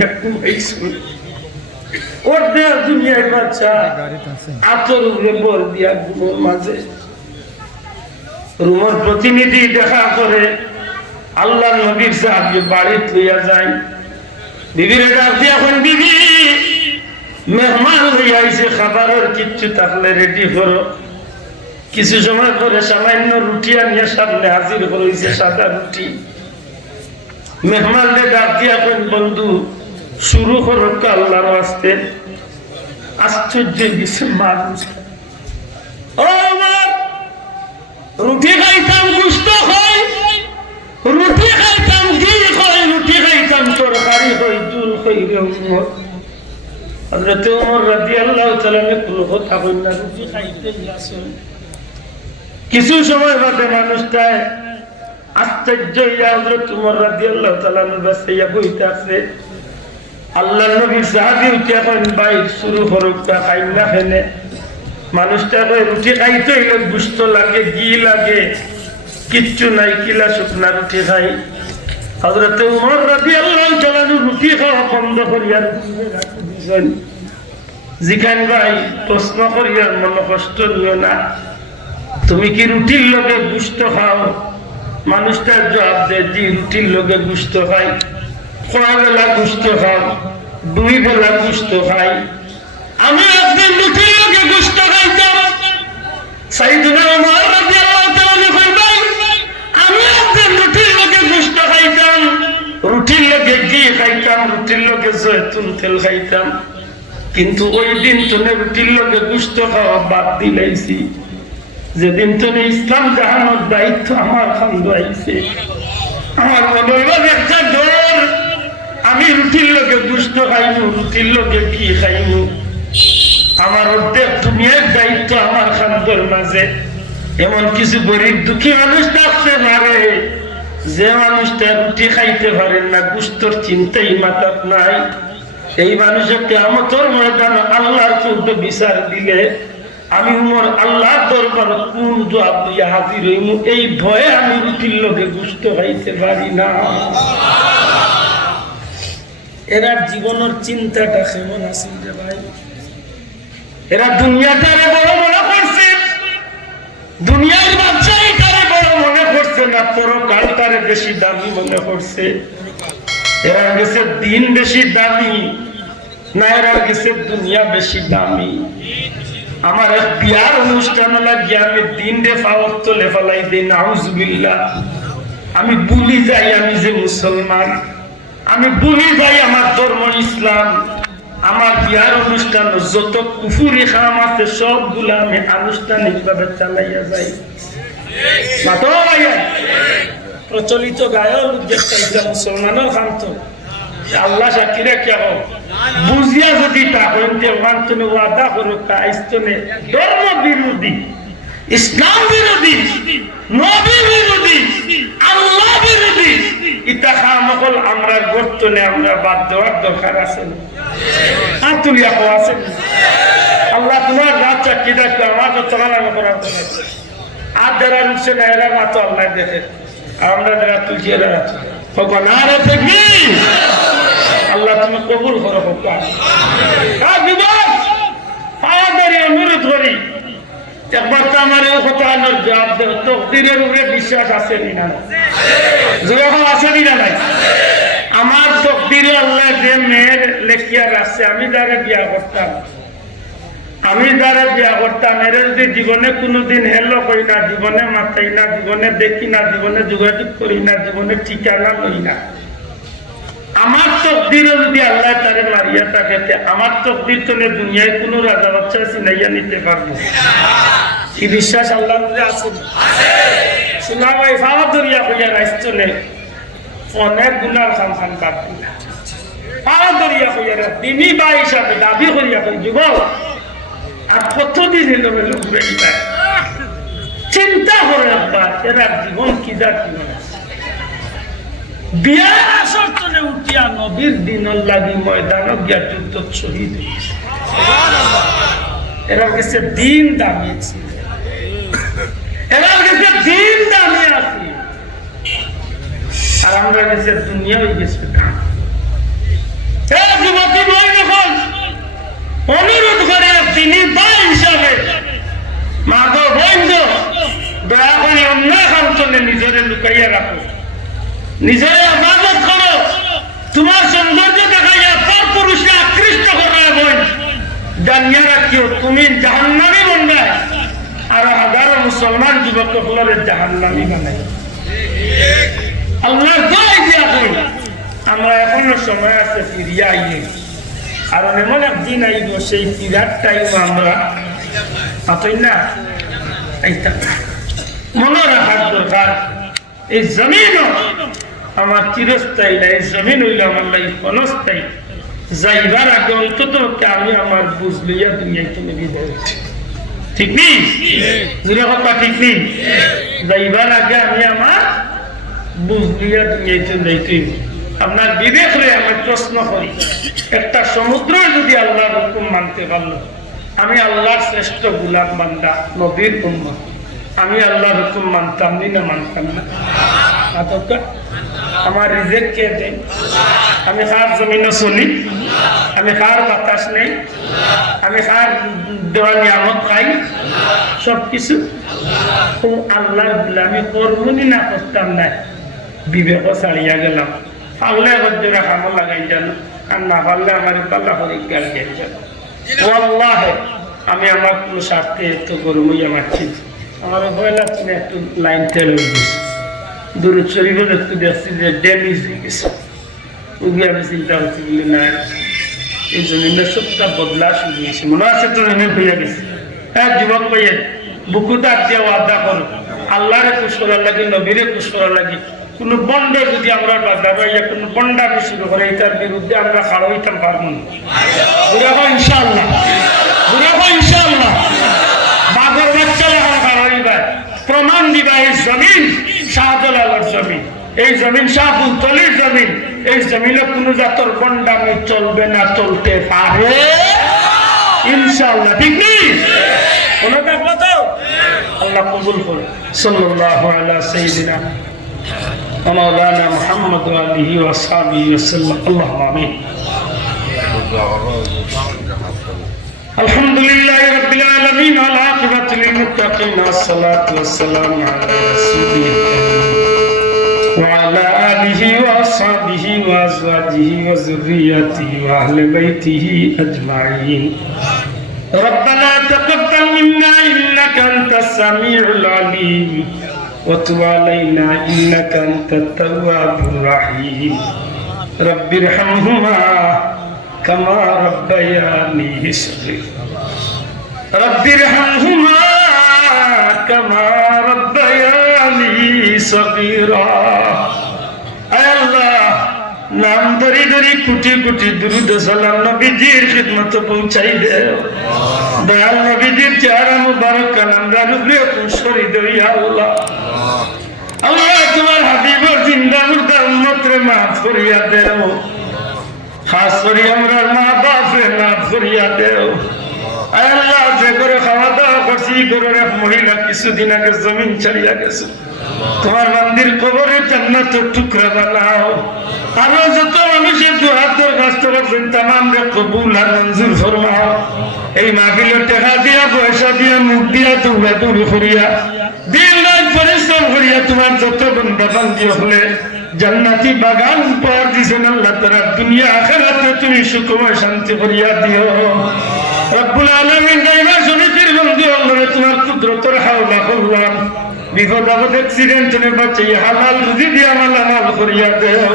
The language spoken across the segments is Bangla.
উঠিয়া ঘুমাইছো ওর দেহ দুনিয়ার বাচ্চা আতর উপরে বল দিয়া ঘুমোর মাঝে রুমের প্রতিনিধি দেখা করে আল্লাহ নবীর সাহায্যে বাড়ি লইয়া যায় বিবির ডাক দিয়া এখন বিবি মেহমান হইয়া আইছে খাবারের কিচ্ছু থাকলে রেডি করো কিছু সময় পরে সামান্য রুটি আনিয়ে সামনে হাজির হয়েছে সাদা রুটি মেহমানদের ডাক দিয়া এখন বন্ধু শুরু করো আল্লাহর ওয়াস্তে আশ্চর্য কিছু মানুষ ও রুটি খাইতাম গুস্ত খাই রুটি খাইতাম ঘি খাই রুটি খাইতাম তরকারি খাই জুল খাই রে উম্মত হযরত ওমর রাদিয়াল্লাহু তাআলা কোনো কথা কই না রুটি খাইতেই আসেন কিছু সময় বাদে মানুষটা আশ্চর্য হইয়া হযরত ওমর রাদিয়াল্লাহু তাআলা বাসাইয়া বইতে আছে আল্লাহর নবী সাহাবী উঠিয়া কইন ভাই শুরু করুক খাই না ফেলে মানুষটা কই রুটি খাইতে হইলে গুস্ত লাগে ঘি লাগে কিচ্ছু নাই কিলা শুকনা রুটি খাই হযরত ওমর রাদিয়াল্লাহু তাআলা রুটি খাওয়া বন্ধ করিয়া দিয়েছেন জিখান ভাই প্রশ্ন করিয়া মন কষ্ট নিও না তুমি কি রুটির লগে গুস্ত খাও মানুষটা জবাব দেয় জি রুটির লগে গুস্ত খাই কয় বেলা গুস্ত খাও দুই বেলা গুস্ত খাই আমি একদিন রুটির লগে গুস্ত খাইতাম সাইয়েদনা ওমর রাদিয়াল্লাহু তাআলা ফরমাই আমি একদিন রুটির লগে গুস্ত খাইতাম রুটির লগে ঘি খাইতাম রুটির লগে জয়তুন তেল খাইতাম কিন্তু ওই দিন তুমি রুটির লগে গুস্ত খাওয়া বাদ দিলাইছি যেদিন তুমি ইসলাম জাহানোর দায়িত্ব আমার খান্দ আইছে আমার মনে একটা ডর আমি রুটির লগে গুস্ত খাইনু রুটির লগে ঘি খাইনু আমার অর্ধেক দুনিয়ার দায়িত্ব আমার খান্দর মাঝে এমন কিছু গরিব দুঃখী মানুষ থাকতে পারে যে মানুষটা রুটি খাইতে পারেন না গুস্তর চিন্তাই মাথার নাই এই মানুষের কিয়ামতের ময়দানে আল্লাহর চৌদ্দ বিচার দিলে আমি উমর আল্লাহর দরবারে কোন জবাব দিয়া হাজির হইমু এই ভয়ে আমি রুটির লগে গুস্ত খাইতে পারি না এরা জীবনের চিন্তাটা কেমন আছে রে ভাই এরা দুনিয়াটারে বড় মনে করছে দুনিয়ার বাচ্চা এটারে বড় মনে করছে না পরকালটারে বেশি দামি মনে করছে এরা গেছে দিন বেশি দামি না এরা গেছে দুনিয়া বেশি দামি আমার এক বিয়ার অনুষ্ঠান লাগিয়ে আমি দিন রে ফাওয়ার তোলে ফেলাই দিই নাউজুবিল্লাহ আমি ভুলি যাই আমি যে মুসলমান আমি ভুলি যাই আমার ধর্ম ইসলাম আমার বিয়ার অনুষ্ঠান যত কুফুরি খাম আছে সবগুলো আমি আনুষ্ঠানিকভাবে চালাইয়া যাই প্রচলিত গায়ক দেখতে মুসলমানের খাম তো আল্লাহ সাক্ষীরা কে হোক বুঝিয়া যদি তা হইতে ওখানে ওয়াদা করুক আইস্তনে ধর্ম বিরোধী ইসলাম বিরোধী নবী বিরোধী আল্লাহ বিরোধী ইটা খামকল আমরা গর্তনে আমরা বাদ দেওয়ার দরকার আছে আতুলিয়া হওয়া আছে আল্লাহ তোমার রাত চাকরি দেখো আমার তো তোমার নামে করার দরকার আর যারা রুখছে না এরা মাতো আল্লাহ দেখে আমরা যারা তুলছি এরা ভগবান আর দেখবি আল্লাহ তুমি কবুল করো ভগবান অনুরোধ করি একবার তো আমার জবাব দেব তকদিরের উপরে বিশ্বাস আছে না যখন আছে না নাই আমার তকদিরে আল্লাহ যে মেয়ের লেখিয়া রাখছে আমি যারা বিয়া করতাম এর যদি জীবনে কোনোদিন হেলো করি না জীবনে মাথাই না জীবনে দেখি না জীবনে যোগাযোগ করি না জীবনে ঠিকানা লই না আমার তকদিরে যদি আল্লাহ তারে মারিয়া থাকে আমার তকদির তো দুনিয়ায় কোনো রাজা বাচ্চা চিনাইয়া নিতে পারবো কি বিশ্বাস আল্লাহ আছে শোনা ভাই ফাওয়া দরিয়া কইয়া রাইস্তনে অনেক গুনার খান বাদ দিলা ফাওয়া দরিয়া কইয়া দিনী বা হিসাবে দাবি করিয়া কই যুবক আর কতদিন এলো ঘুরে দিবা চিন্তা করে একবার এরা জীবন কি যা জীবন বিয়ার আসর তলে উঠিয়া নবীর দিন লাগি ময়দান গিয়া যুদ্ধ শহীদ হয়েছে এরা গেছে দিন দামি এরা গেছে দিন দামি আছে আর আমরা গেছে দুনিয়া হয়ে গেছে লুকাইয়া রাখো, নিজের ইবাদত করো, তোমার সৌন্দর্য দেখাইয়া পর পুরুষে আকৃষ্ট করা বোন জানিয়া রাখিও তুমি জাহান্নামী বনবে, আর হাজারো মুসলমান যুবক সকলের জাহান্নামী বানাই। আল্লাহ দোয়াই দিয়া কই আমরা এখনো সময় আছে ফিরিয়া আইলে, আর এমন একদিন আইব সেই ফিরার টাইম আমরা পাতই না। মনে রাখার দরকার এই জমিন আমার চিরস্থায়ী না, এই জমিন হইলে আমার লাই ক্ষণস্থায়ী। যাইবার আগে অন্তত আমি আমার বুঝ লইয়া দুনিয়ায় তুমি বিদায়, ঠিক নেই? জুড়ে কথা ঠিক নেই? যাইবার আগে আমি আমার বুঝ লইয়া দুনিয়ায় চলে যাইতেই। আপনার বিবেক রে আমি প্রশ্ন করি, একটা সমুদ্র যদি আল্লাহর হুকুম মানতে পারলো, আমি আল্লাহর শ্রেষ্ঠ গোলাম বান্দা নবীর উম্মত, আমি আল্লাহর হুকুম মানতাম না মানতাম না? আমার রিজেক কে দেয়? আমি কার জমিনে চলি? আমি কার বাতাস নেই? আমি কার দেওয়া নিয়ামত খাই? সবকিছু আল্লাহর গোলামি করবনি না করতাম না, বিবেক ছাড়িয়া গেলাম। পারলে গজ্জরা কাম লাগাই জানো, আর না পারলে আমার পাল্লা পরীক্ষার জ্ঞান জানো। আল্লাহে আমি আমার কোনো স্বার্থে তো গরমই আমার ঠিক আমার ভয় লাগছে না, একটু লাইন তেল হয়ে গেছে, দূরে শরীফে একটু দেখছি যে ড্যামেজ হয়ে গেছে, ওগুলি আমি চিন্তা করছি বলে না এই জমিনের সবটা বদলা শুরু হয়েছে, মনে আছে তো জমিন হইয়া গেছে। হ্যাঁ যুবক ভাইয়ের বুকুটা দিয়ে ওয়াদা করো, আল্লাহরে খুশ করার লাগে, নবীরে খুশ করার লাগে। কোনো বন্ড যদি আমরা বাধা পাইয়া কোনো বন্ডামি শুরু করে, এটার বিরুদ্ধে আমরা খাড়া হইতাম পারবো না। বুড়াবো ইনশাআল্লাহ, বুড়াবো ইনশাআল্লাহ। বাঘর বাচ্চা লেখা খাড়া হইবা, প্রমাণ দিবা এই জমিন শাহজালালের জমিন, এই জমিন শাহুল তলির জমিন, এই জমিনে কোনো জাতর বন্ডামি চলবে না, চলতে পারে ইনশাআল্লাহ, ঠিক নেই? কোনটা কথা আল্লাহ কবুল করে। সাল্লাল্লাহু আলা সাইয়্যিদিনা مولانا محمد وآله وصحبه وسلم اللهم آمين. الحمد لله رب العالمين والعاقبة للمتقين والصلاة والسلام على رسوله وعلى آله وأصحابه وأزواجه وذريته وأهل بيته أجمعين. ربنا تقبل منا إنك أنت السميع العليم وتب علينا إنك أنت التواب الرحيم. رب ارحمهما كما ربياني صغيرا رب ارحمهما كما ربياني صغيرا. আয় আল্লাহ, নাম ধরি ধরি কোটি কোটি দুরূদ সালাম নবীজির খিদমতে পৌঁছাই দেও। দয়াল নবীজির চেহারা মুবারক কালামদার উপরে খুশকরি দেই আল্লাহ। আল্লাহ তোমার হাবিবর জিন্দা মুর্দা উম্মতরে মাফ করিয়া দেও, খাস করে আমরা মা বাপরে মাফ করিয়া দেও। আয় আল্লাহ, যে করে খাওয়া দাওয়া করছি ঘরের এক মহিলা কিছুদিন আগে জমিন ছাড়িয়া গেছে, তোমার মন্দির কবরে জান্নাতের টুকরা বানাও। আরো যত মানুষের দুহাত দরখাস্ত করছেন তামাম রে কবুল আর মঞ্জুর ফরমাও। এই মাহফিলের টাকা দিয়া পয়সা দিয়া মুখ দিয়া দৌড়া দৌড়ি করিয়া দিন রাত পরিশ্রম করিয়া তোমার যত বন্ধা বান্ধি হলে জান্নাতি বাগান পাওয়ার দিছেন আল্লাহ তাআলা, দুনিয়া আখিরাতে তুমি সুখময় শান্তি করিয়া দিও। রব্বুল আলামিন গায়বা সমিতির বন্ধু আল্লাহরে তোমার কুদরতের হাওলা করলাম, বিপদ আপদ অ্যাক্সিডেন্ট বাঁচাই হালাল রুজি দিয়া মালামাল করিয়া দেও।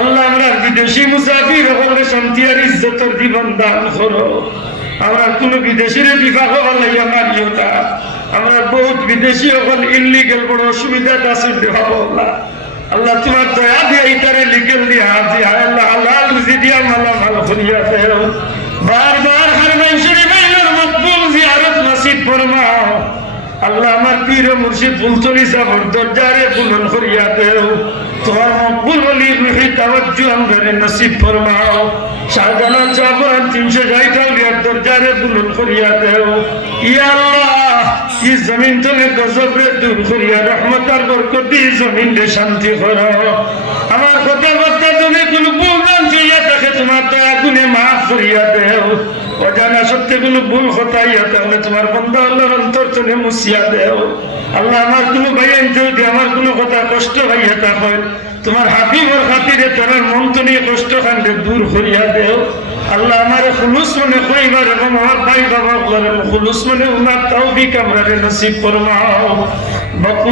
আল্লাহ আমরা বিদেশি মুসাফির হলে শান্তি আর ইজ্জতের জীবন দান করো। আমরা কোন বিদেশির বিবাহ হলাইয়া মারিও না। আমরা বহুত বিদেশি হল ইনলিগেল বড় অসুবিধা আছে বিবাহ। আল্লাহ তোমার দয়া দিয়ে এইটারে লিগেল দিয়া আজি আল্লাহ হালাল রুজি দিয়া মালামাল করিয়া দেও। বারবার হারমাইন শরীফের মকবুল জিয়ারত নসিব ফরমাও। আল্লাহ আমার পীর মুর্শিদ ফুলতলি সাহেবের দরজারে বুলন্দ করিয়া দেও। তোমার মকবুল ওলি রুহি তাওয়াজ্জু আমরে নসিব ফরমাও। শাহজালাল সাহেবের 360 আউলিয়ার দরজারে বুলন্দ করিয়া দেও। ইয়া আল্লাহ, এই জমিন থেকে গজবরে দূর করিয়া রহমতের বরকত দিয়ে জমিনে শান্তি করো। আমার কথাবার্তা তুমি কোনো ভুল চইয়া থাকে তোমার দয়া গুণে মাফ করিয়া দেও। অজানা সত্যি কোনো ভুল কথা ইয়া তাহলে তোমার বন্ধা আল্লাহর অন্তর থেকে মুছিয়া দেও আল্লাহ আমার কোনো ভাইয়ান যদি আমার কোনো কথা কষ্ট হইয়া তা হয় তোমার হাবিবর খাতিরে তার মন তো নিয়ে কষ্ট খান্ডে দূর করিয়া দেও আল্লাহ আমার খুলুস মনে কইবার এবং আমার ভাই বাবা খুলুস মনে উনার তৌফিক আমরারে নসিব ফরমাও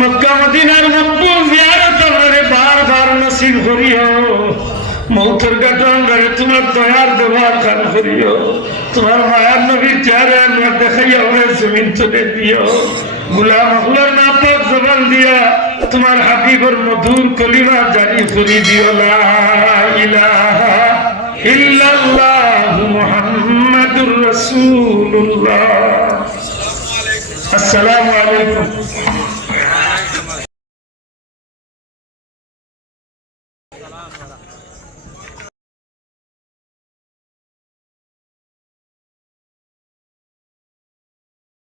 মক্কা মদিনার মকবুল জিয়ারত আমরারে বারবার নসিব করিও মৌতের ঘাটে আমরারে তোমার দয়ার ব্যবহার খান করিও তোমার মায়ার নবীর চেহারা আমরা দেখাইয়া আমরা জমিন তুলে দিও গুলাম আল্লাহর নাপাক জবান দিয়া তোমার হাবিবর মধুর কলিমা জারি করি দিও লা ইলাহা ইল্লাল্লাহ মুহাম্মাদুর রাসূলুল্লাহ। আসসালামু আলাইকুম।